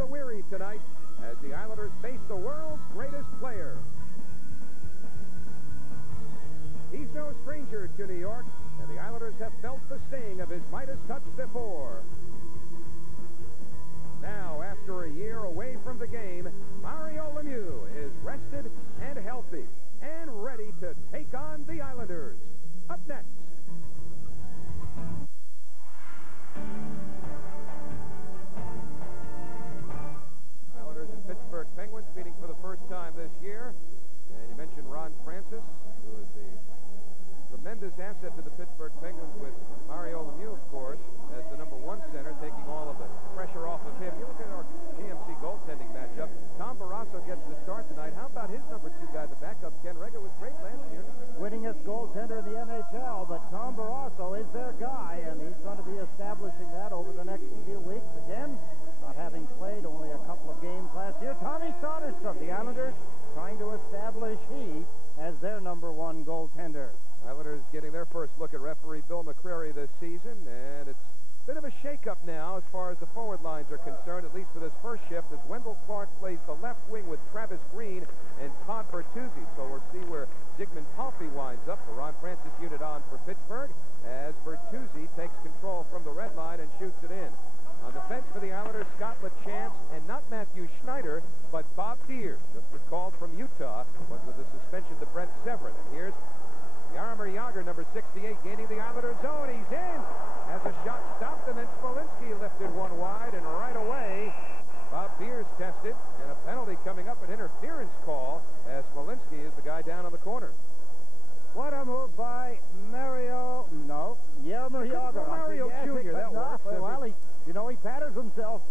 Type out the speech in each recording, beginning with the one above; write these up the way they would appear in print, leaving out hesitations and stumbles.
the weary tonight as the Islanders face the world's greatest player. He's no stranger to New York, and the Islanders have felt the sting of his Midas touch before. Now, after a year away from the game, Mario Lemieux is rested and healthy and ready to take on the Islanders. Up next. Islanders and Pittsburgh Penguins meeting for the first time this year. And you mentioned Ron Francis, who is the tremendous asset to the Pittsburgh Penguins, with Mario Lemieux, of course, as the #1 center, taking all of the pressure off of him. You look at our GMC goaltending matchup. Tom Barrasso gets the start tonight. How about his #2 guy, the backup? Ken Reger was great last year. Winningest goaltender in the NHL, but Tom Barrasso is their guy, and he's going to be establishing that over the next few weeks. Again, not having played only a couple of games last year. Tommy Soderstrom, the Islanders, trying to establish he as their #1 goaltender. Islanders getting their first look at referee Bill McCrary this season, and it's a bit of a shakeup now as far as the forward lines are concerned, at least for this first shift, as Wendell Clark plays the left wing with Travis Green and Todd Bertuzzi. So we'll see where Zygmunt Palffy winds up. The Ron Francis unit on for Pittsburgh, as Bertuzzi takes control from the red line and shoots it in. On defense for the Islanders, Scott LaChance, and not Matthew Schneider, but Bob Deers, just recalled from Utah, but with the suspension to Brent Severin. And here's Jaromir Jagr, #68, gaining the Islanders zone. He's in. Has a shot stopped, and then Smolinski lifted one wide, and right away, Bob Deers tested, and a penalty coming up, an interference call, as Smolinski is the guy down on the corner. What a move by Jaromir Jagr. Mario Jr., that works. Well, he patterns himself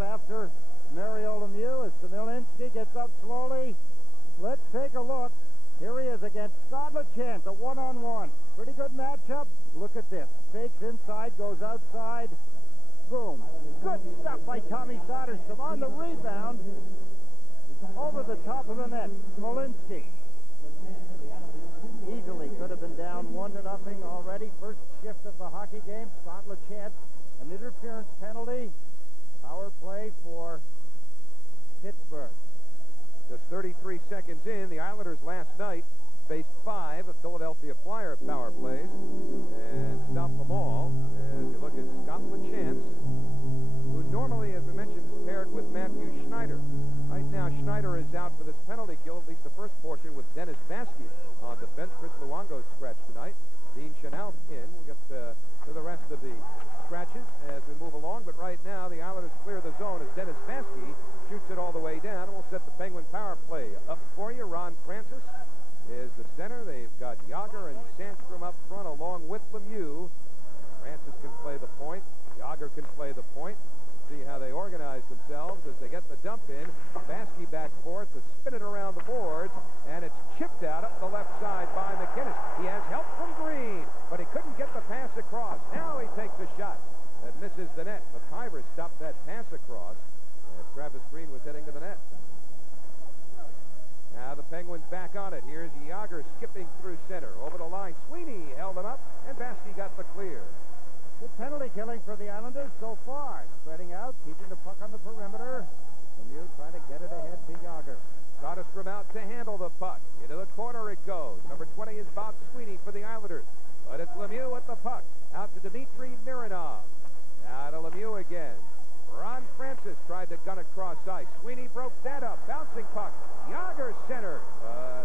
after Mario Lemieux as Smolinski gets up slowly. Let's take a look. Here he is against Scott LaChance, a one-on-one. Pretty good matchup. Look at this. Fakes inside, goes outside. Boom. Good stuff by Tommy Soderstrom on the rebound. Over the top of the net. Smolinski. Easily could have been down 1-0 already. First shift of the hockey game. Scott LaChance, an interference penalty. Power play for Pittsburgh. Just 33 seconds in, the Islanders last night faced 5 of Philadelphia Flyer power plays and stopped them all. As you look at Scott LaChance, who normally, as we mentioned, is paired with Matthew Schneider. Right now, Schneider is out for this penalty kill, at least the first portion, with Dennis Vasky on defense. Chris Luongo's scratched tonight. Dean Chanel in. We'll get to the rest of the scratches as we move along, but right now the Islanders clear the zone as Dennis Vasky shoots it all the way down. We'll set the Penguin power play up for you. Ron Francis is the center. They've got Jagr and Sandstrom up front along with Lemieux. Francis can play the point. Jagr can play the point. See how they organize themselves as they get the dump in. Vasky back forth to spin it around the boards, and it's chipped out up the left side by McInnes. He has help from Green, but he couldn't get the pass across. Now he takes a shot that misses the net, but Kyber stopped that pass across as Travis Green was heading to the net. Now the Penguins back on it. Here's Jagr skipping through center. Over the line, Sweeney held him up, and Vasky got the clear. Good penalty killing for the Islanders so far. Spreading out, keeping the puck on the perimeter. Lemieux trying to get it ahead to Jagr. Soderstrom out to handle the puck. Into the corner it goes. #20 is Bob Sweeney for the Islanders. But it's Lemieux with the puck. Out to Dmitry Mironov. Now to Lemieux again. Ron Francis tried to gun across ice. Sweeney broke that up. Bouncing puck. Jagr center.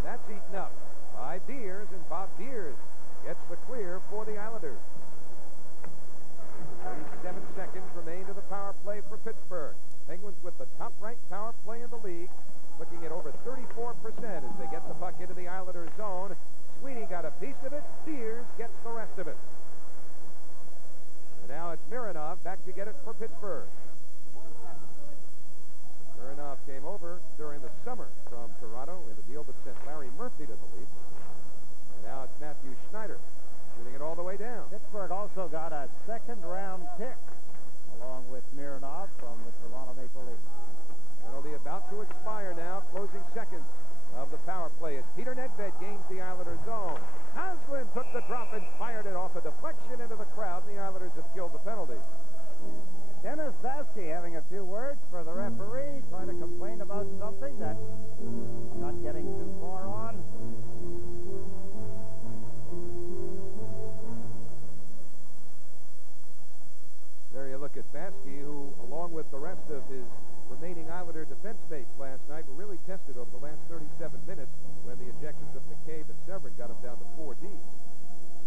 That's eaten up by Deers, and Bob Deers gets the clear for the Islanders. 37 seconds remain to the power play for Pittsburgh. Penguins with the top-ranked power play in the league, looking at over 34% as they get the puck into the Islanders zone. Sweeney got a piece of it. Deers gets the rest of it. And now it's Mironov back to get it for Pittsburgh. Mironov came over during the summer from Toronto in a deal that sent Larry Murphy to the Leafs. And now it's Matthew Schneider shooting it all the way down. Pittsburgh also got a second-round pick along with Mironov from the Toronto Maple Leafs. Penalty about to expire now. Closing seconds of the power play as Peter Nedved gains the Islanders zone. Haslin took the drop and fired it off a deflection into the crowd. The Islanders have killed the penalty. Dennis Vaske having a few words for the referee, trying to complain about something that not getting too far on. There you look at Vaske, who, along with the rest of his remaining Islander defense mates last night, were really tested over the last 37 minutes when the ejections of McCabe and Severin got him down to 4D.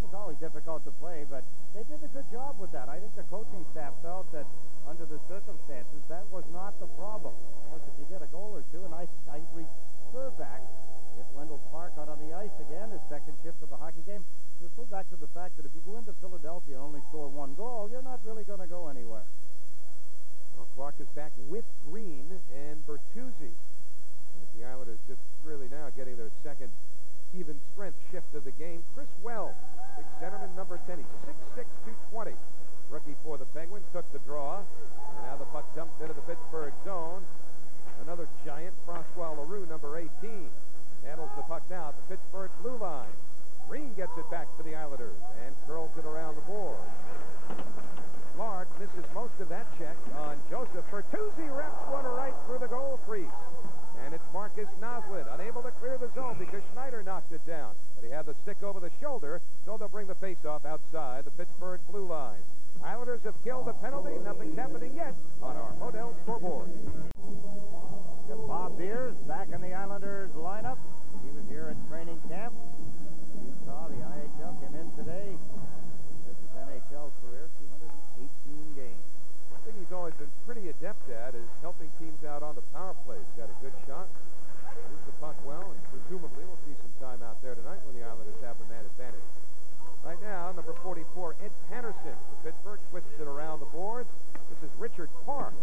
It's always difficult to play, but they did a good job with that. I think the coaching staff felt that under the circumstances, that was not the problem. Of course, if you get a goal or two, and I refer back, if Wendell Clark out on the ice again, his second shift of the hockey game, refer back to the fact that if you go into Philadelphia and only score one goal, you're not really going to go anywhere. Well, Clark is back with Green and Bertuzzi. As the Islanders just really now getting their second even strength shift of the game. Chris Wells, big centerman, number 10. He's 6'6", 220. Rookie for the Penguins, took the draw. And now the puck dumped into the Pittsburgh zone. Another giant, Francois Leroux, number 18. Handles the puck now at the Pittsburgh blue line. Green gets it back to the Islanders and curls it around the board. Clark misses most of that check on Joseph. Bertuzzi wraps one right through the goal crease. And it's Marcus Noslin, unable to clear the zone because Schneider knocked it down. But he had the stick over the shoulder, so they'll bring the faceoff outside the Pittsburgh blue line. Islanders have killed a penalty. Nothing's happening yet on our Model scoreboard. Bob Beers back in the Islanders lineup. He was here at training camp. You saw the IHL came in today. This is NHL career, 218 games. One thing he's always been pretty adept at is helping teams out on the power play. He's got a good shot, moves the puck well, and presumably we'll see some time out there tonight when the Islanders have the man advantage. Right now, number 44, Ed Patterson for Pittsburgh, twists it around the boards. This is Richard Park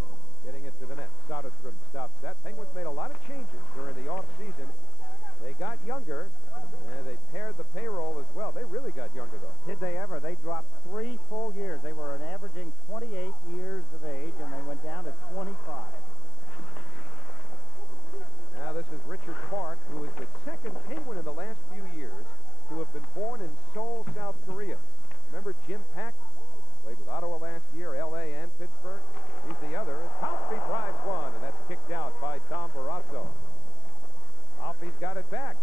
getting it to the net. Soderstrom stops that. Penguins made a lot of changes during the offseason. They got younger, and they paired the payroll as well. They really got younger, though. Did they ever? They dropped 3 full years. They were averaging 28 years of age, and they went down to 25. Now this is Richard Park, who is the second Penguin in the last few years to have been born in Seoul, South Korea. Remember Jim Pack? Played with Ottawa last year, L.A. and Pittsburgh. He's the other. Palffy drives one, and that's kicked out by Tom Barrasso. Palffy's got it back.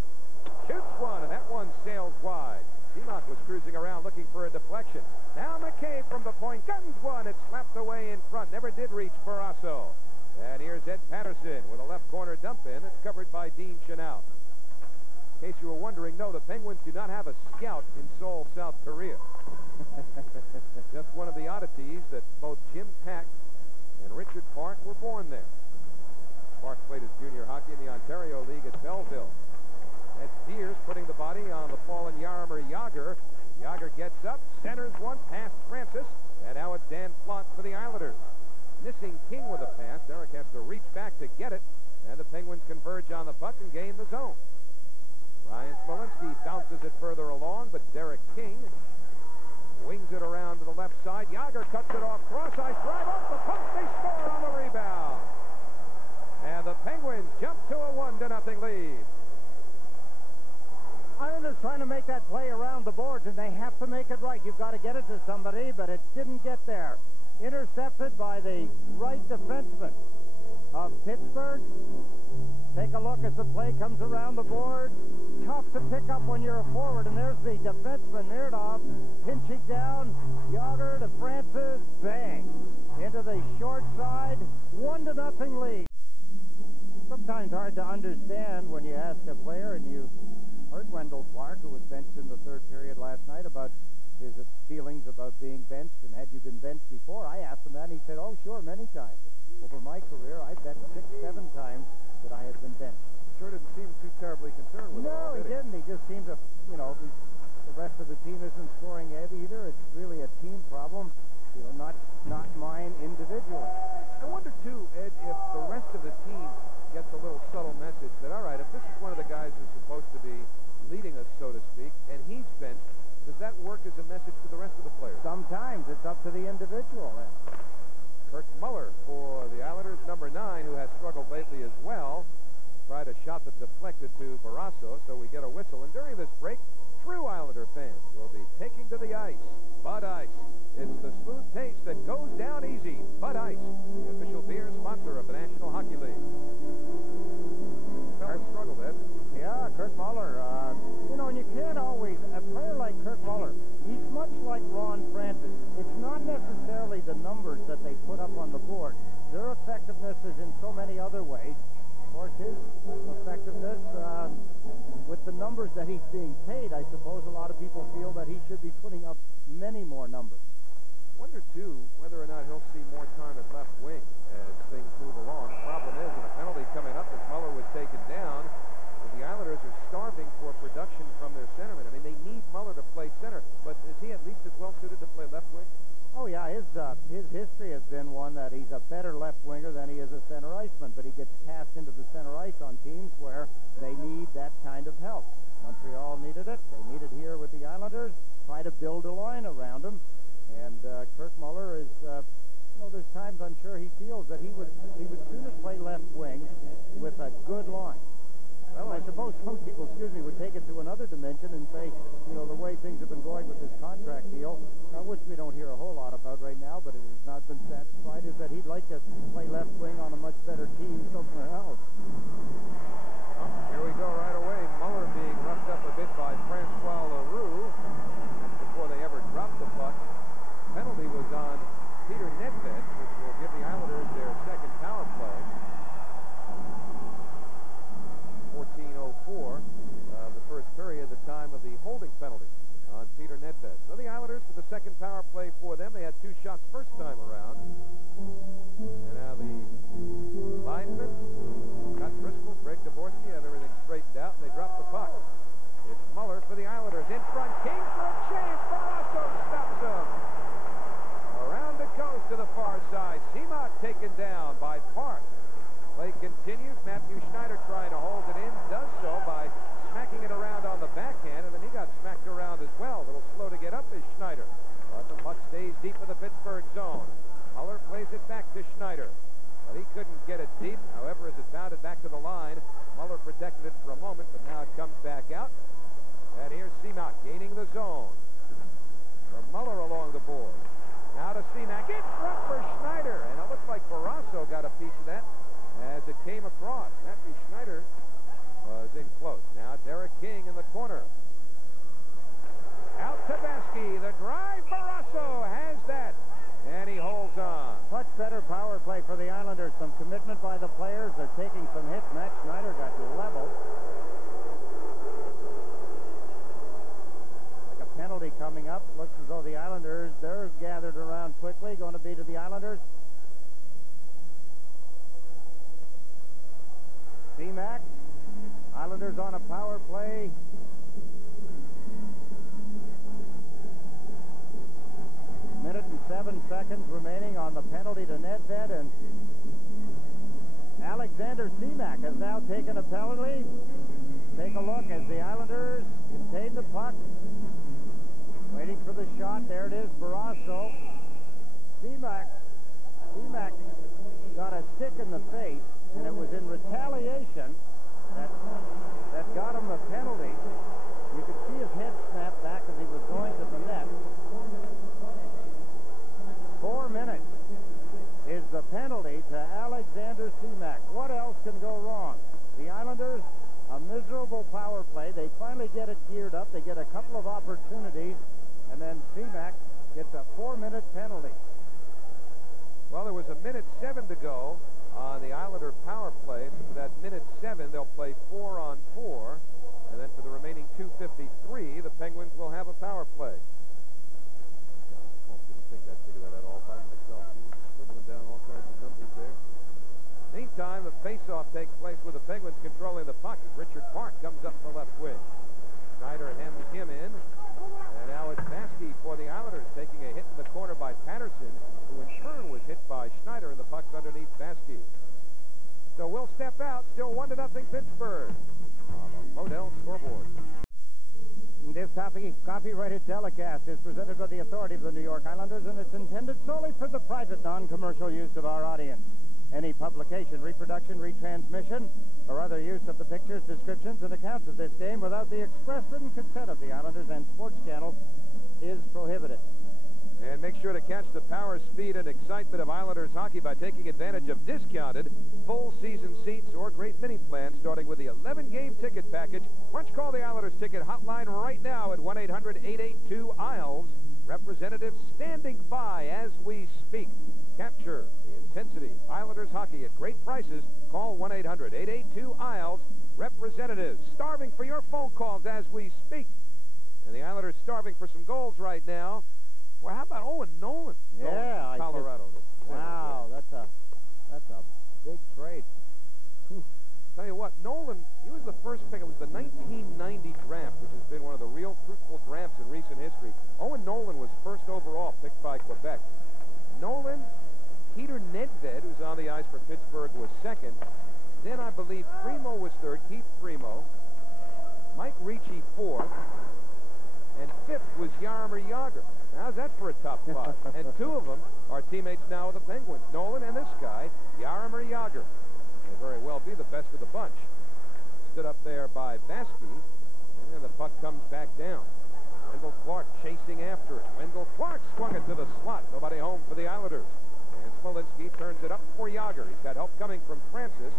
Shoots one, and that one sails wide. Seamock was cruising around looking for a deflection. Now McCabe from the point guns one. It's slapped away in front. Never did reach Barrasso. And here's Ed Patterson with a left corner dump in. It's covered by Dean Chenault. In case you were wondering, no, the Penguins do not have a scout in Seoul, South Korea. Just one of the oddities that both Jim Pack and Richard Park were born there. Park played his junior hockey in the Ontario League at Belleville. That's Beers putting the body on the fallen Jaromir Jagr. Jagr gets up, centers one past Francis, and now it's Dan Plott for the Islanders. Missing King with a pass. Derek has to reach back to get it, and the Penguins converge on the puck and gain the zone. Ryan Smolinski bounces it further along, but Derek King wings it around to the left side. Jagr cuts it off. Cross-ice drive off the puck. They score on the rebound. And the Penguins jump to a 1-0 lead. Islanders trying to make that play around the boards, and they have to make it right. You've got to get it to somebody, but it didn't get there. Intercepted by the right defenseman of Pittsburgh. Take a look as the play comes around the board. Tough to pick up when you're a forward, and there's the defenseman, Mirdov, pinching down. Jagr to Francis, bang, into the short side, 1-0 lead. Sometimes hard to understand when you ask a player, and you heard Wendell Clark, who was benched in the third period last night, about his feelings about being benched, and had you been benched before? I asked him that, and he said, oh, sure, many times. Over my career, I bet 6, 7 times that I have been benched. Sure didn't seem too terribly concerned with it. No, he didn't. He just seemed to, you know, the rest of the team isn't scoring either. It's really a team problem, you know, not mine individually. I wonder, too, Ed, if the rest of the team gets a little subtle message that, all right, if this is one of the guys who's supposed to be leading us, so to speak, and he's benched, does that work as a message to the rest of the players? Sometimes it's up to the individual. Kurt Muller for the Islanders, number 9, who has struggled lately as well. Tried a shot that deflected to Barrasso, so we get a whistle. And during this break, true Islander fans will be taking to the ice. Bud Ice. It's the smooth taste that goes down easy. Bud Ice. surpasses in so many other ways. Of course, his effectiveness, with the numbers that he's being paid, I suppose a lot of people feel that he should be putting up many more numbers. Wonder, too, whether or not he'll see more time at left wing as things move along. Problem is, and a penalty coming up as Muller was taken down, and the Islanders are starving for production from their centerman. I mean, they need Muller to play center, but is he at least as well suited to play left wing? Oh, yeah, his history has been one that he's a better left winger than he is a center iceman, but he gets cast into the center ice on teams where they need that kind of help. Montreal needed it. They need it here with the Islanders. Try to build a line around him. And Kirk Muller is, there's times I'm sure he feels that he would sooner play left wing with a good line. Well, I suppose some people, would take it to another dimension and say, the way things have been going with this contract deal, which we don't hear a whole lot about right now, but it has not been satisfied, is that he'd like to play left wing on a much better team somewhere else. Oh, here we go right away. Muller being roughed up a bit by Francois Leroux. That's before they ever dropped the puck. Penalty was on Peter Nedved, which will give the Islanders their second power play. 14:04 the first period, the time of the holding penalty on Peter Nedved. So the Islanders, for the second power play for them, they had 2 shots first time around. And now the linesmen, Scott Driscoll, Greg Dvorsky, have everything straightened out, and they drop the puck. It's Muller for the Islanders. In front, King for a chance. Barrasso stops him. Around the coast to the far side. Seamock taken down by Park. Play continues. Matthew Schneider trying to hold it in. Does so by smacking it around on the backhand, and then he got smacked around as well. A little slow to get up is Schneider. But the puck stays deep in the Pittsburgh zone. Muller plays it back to Schneider. But he couldn't get it deep. However, as it bounded back to the line, Muller protected it for a moment, but now it comes back out. And here's Seamock gaining the zone. From Muller along the board. Now to Seamock. In front for Schneider. And it looked like Barrasso got a piece of that as it came across. Matthew Schneider was in close. Now Derek King in the corner. Out to Baskey. The drive. Barrasso has that. And he holds on. Much better power play for the Islanders. Some commitment by the players. They're taking some hits. Matt Schneider got leveled. Like a penalty coming up. Looks as though the Islanders, they're gathered around quickly. Going to be to the Islanders. C-Mac. Islanders on a power play. Minute and 7 seconds remaining on the penalty to Nedved, and Alexander Seamock has now taken a penalty. Take a look as the Islanders contain the puck. Waiting for the shot. There it is, Barrasso. Seamock got a stick in the face, and it was in retaliation that got him the penalty. You could see his head snap back as he was going to the net. 4 minutes is the penalty to Alexander Seamock. What else can go wrong? The Islanders, a miserable power play. They finally get it geared up. They get a couple of opportunities, and then Seamock gets a 4-minute penalty. Well, there was a minute 7 to go on the Islander power play. So for that minute 7, they'll play 4 on 4. And then for the remaining 2:53, the Penguins will have a power play. I don't think I figured that out all by myself. Scribbling down all kinds of numbers there. Meantime, the faceoff takes place with the Penguins controlling the puck. Richard Park comes up the left wing. Schneider hems him in. And now it's Baskey for the Islanders, taking a hit in the corner by Patterson, who in turn was hit by Schneider, and the puck's underneath Baskey. So we'll step out. Still 1-0 Pittsburgh on the Model scoreboard. This copyrighted telecast is presented by the authority of the New York Islanders, and it's intended solely for the private, non-commercial use of our audience. Any publication, reproduction, retransmission, or other use of the pictures, descriptions, and accounts of this game without the express written consent of the Islanders and sports channels is prohibited. And make sure to catch the power, speed, and excitement of Islanders hockey by taking advantage of discounted full-season seats or great mini plans starting with the 11-game ticket package. Why don't you call the Islanders ticket hotline right now at 1-800-882-ISLES. Representatives standing by as we speak. Capture the intensity. Islanders hockey at great prices. Call 1-800-882-ISLES. Representatives starving for your phone calls as we speak. And the Islanders starving for some goals right now. Well, how about Owen Nolan? Yeah, Colorado. Wow, that's a big trade. Tell you what, Nolan, he was the first pick. It was the 1990 draft, which has been one of the real fruitful drafts in recent history. Owen Nolan was first overall, picked by Quebec. Nolan, Peter Nedved, who's on the ice for Pittsburgh, was second. Then I believe Primo was third, Keith Primo. Mike Ricci fourth. And fifth was Jaromir Jagr. How's that for a top five? And two of them are teammates now with the Penguins. Nolan and this guy, Jaromir Jagr. May very well be the best of the bunch. Stood up there by Vasky, and then the puck comes back down. Wendell Clark chasing after it. Wendell Clark swung it to the slot. Nobody home for the Islanders. And Smolinski turns it up for Jagr. He's got help coming from Francis.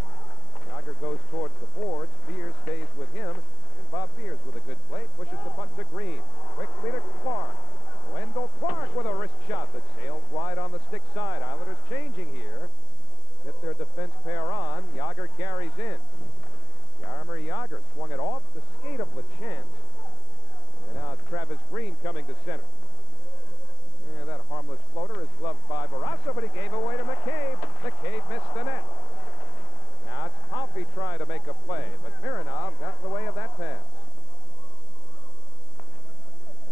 Jagr goes towards the boards. Beers stays with him. And Bob Beers with a good play pushes the puck to Green. Quickly to Clark. Wendell Clark with a wrist shot that sails wide on the stick side. Islanders changing here. Get their defense pair on. Jagr carries in. Jaromir Jagr swung it off the skate of LeChance. And now Travis Green coming to center. And that harmless floater is gloved by Barrasso, but he gave away to McCabe. McCabe missed the net. Now it's Palffy trying to make a play, but Mironov got in the way of that pass.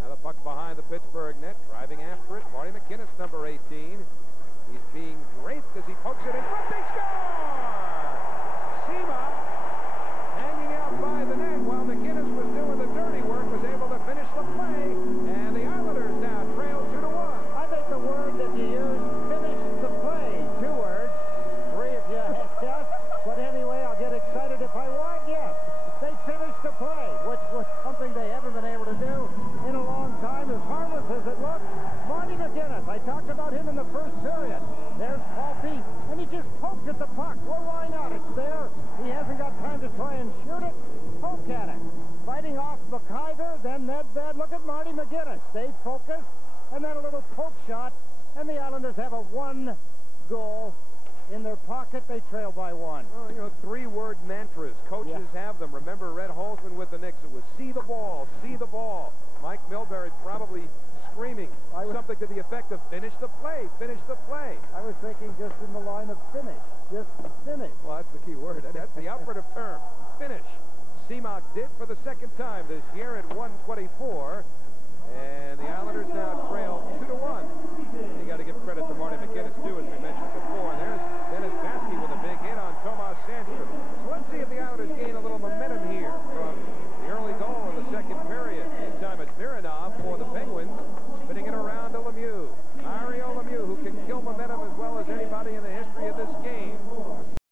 Now the puck behind the Pittsburgh net, driving after it. Marty McInnis, number 18. He's being draped as he pokes it in front. They score! Sema, hanging out by the net while McInnis was doing the dirty work, was able to finish the play, and the Islanders now trail 2-1. I think the word that you use, finish the play. 2 words. 3 if you have. But anyway, I'll get excited if I want. Yes, they finished the play, which was something they haven't been able to do in a long time. As harmless as it looks, Marty McInnis, I talked about him in the first period. There's Palffy, and he just poked at the puck. Well, why not? It's there. He hasn't got time to try and shoot it. Poke at it. Fighting off McIver, then Nedved. Look at Marty McInnis. Stay focused, and then a little poke shot, and the Islanders have a 1-goal in their pocket. They trail by 1. Well, you know, 3-word mantras. Coaches have them. Remember Red Holzman with the Knicks. It was see the ball, see the ball. Mike Milbury probably screaming something to the effect of finish the play, finish the play. I was thinking just in the line of finish. Just finish. Well, that's the key word. That's the operative term. Finish. Seamock did for the second time this year at 1:24.